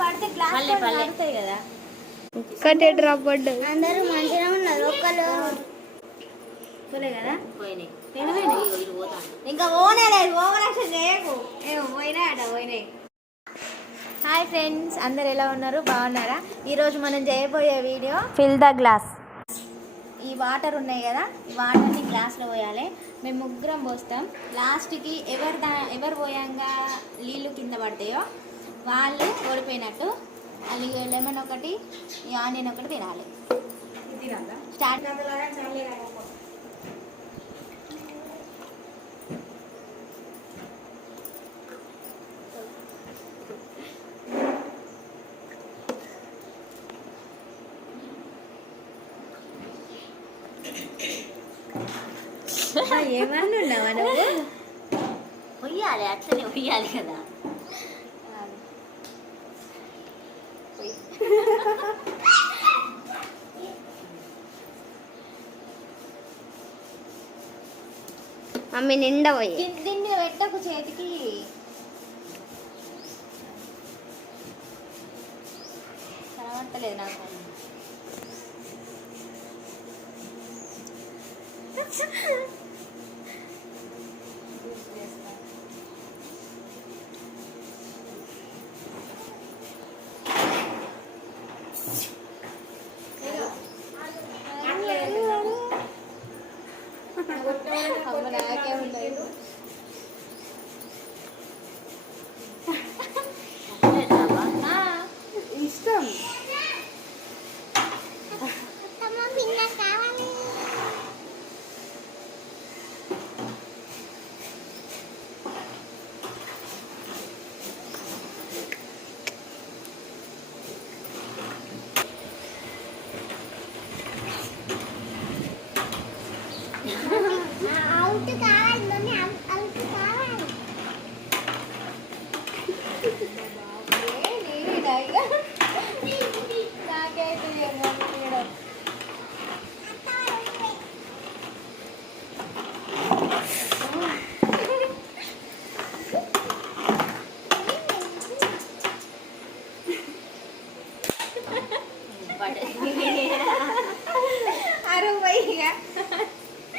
పడితే గ్లాస్ పడతాయి కదా. ఒక్కటే డ్రాప్ పడ్డది. అందరూ మంచిగా ఉన్నారు. ఒక్కళ్ళు పోలే కదా, ఇంకా పోనేలేదు. ఓవరాక్షన్ చేయకు. పోయినాయి. హాయ్ ఫ్రెండ్స్, అందరు ఎలా ఉన్నారు? బాగున్నారా? ఈరోజు మనం చేయబోయే వీడియో ఫిల్ ద గ్లాస్. ఈ వాటర్ ఉన్నాయి కదా, ఈ వాటర్ని గ్లాస్లో పోయాలి. మేము ముగ్గురం పోస్తాం. లాస్ట్కి ఎవరు పోయాంగా నీళ్ళు కింద పడతాయో వాళ్ళు ఓడిపోయినట్టు. అది లెమన్ ఒకటి, ఈ ఆనియన్ ఒకటి తినాలి. స్టార్ట్. ఏమన్నావా నువ్వు? ఉయ్యాలి, అట్లనే ఉయ్యాలి కదా. మమ్మీ నిండా పోయి దీన్ని పెట్టకు చేతికి. కనబడతలేదు నాకు. ఇష్టం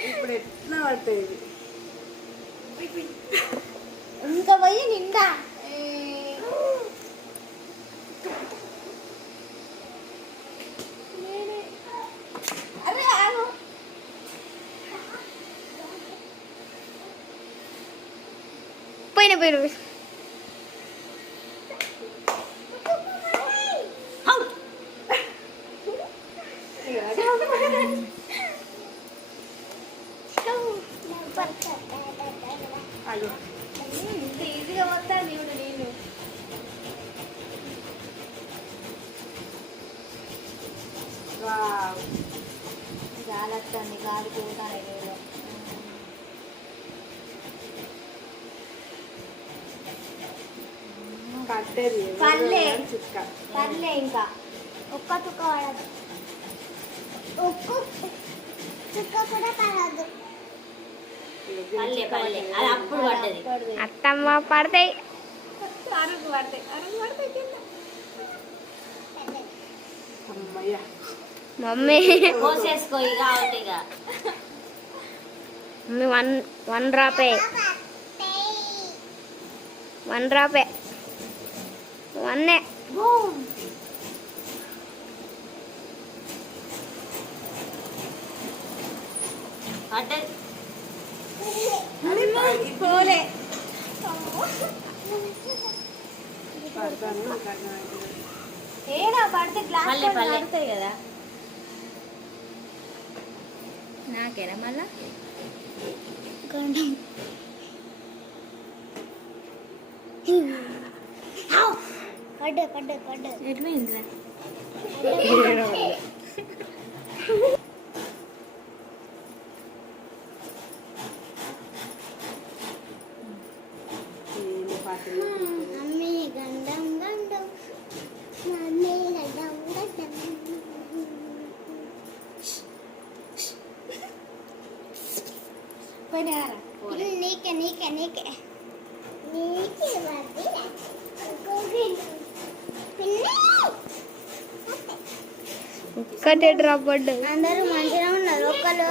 ఇప్పుడు ఎట్లా పడుతుంది? ఇంకా పోయి నిండా పోయిన ఇంత ఈజీగా వస్తా నీళ్ళు నీళ్ళు. గాలి వస్తుంది, గాలి పోతాయి నీళ్ళు. పర్లే ఇంకా ఒక్క చుక్క పడదు. ఒక్క చుక్క కూడా పడదు. అది అప్పుడు పడ్డది. అత్తమ్మ పడతాయి. అరుగు పడతాయి కింద. మమ్మీ పోసేసుకో ఇక అవుట్. ఇక మమ్మీ వన్ డ్రాపే వన్నే. పడ్డది. పోలే. ఏనా పడితే గ్లాస్ పడతాయి కదా. నాకేనా మళ్ళా పడ్డ ఎట్లయిందిరా? నీకే నీకే నీకే నీకే ఒక్కటే డ్రాప్ పడ్డది. అందరూ మంచిగా ఉన్నారు. ఒక్కరు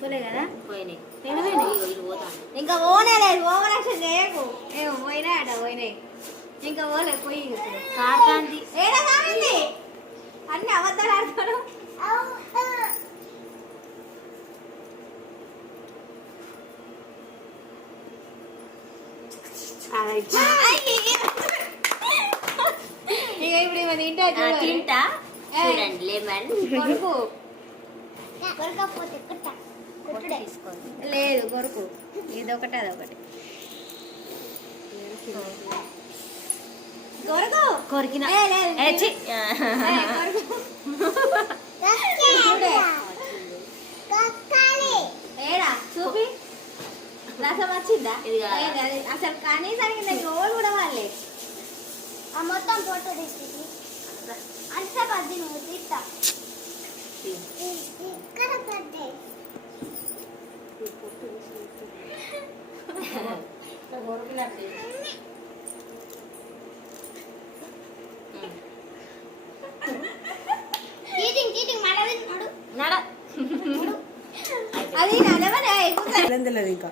పోలే కదా, పోయినాయి ఇంకా పోనే లేదు. ఓవర్ యాక్షన్ చేయకు. ఏమో పోయినా అట పోయినాయి, ఇంకా పోలే. పోయి కాకాంతి ఏడా కాదండి, అన్ని అబద్ధాలు ఆడతాడు. ఇక ఇప్పుడు ఇవన్నీ తింటా తింటా చూడండి లెమన్ కొడుకు తీసుకోండి. లేదు కొరకు, ఇదొకటి అదొకటి. కొరకు కొరికిన ఏ, లేదు. ఏ, ఛీ. కొరకు. ఏడా చూపి, రసం వచ్చిందా? ఇది కాదా? ఏం కాదు. అసలు కనీసానికి దానికి ఓళ్ళు కూడా వాళ్ళే. మొత్తం ఫోటో తీసి అంత పద్ది నువ్వు తీస్తా. ఇక్కడ పడ్డే నడ అది నడవనే తెలియదు ఇంకా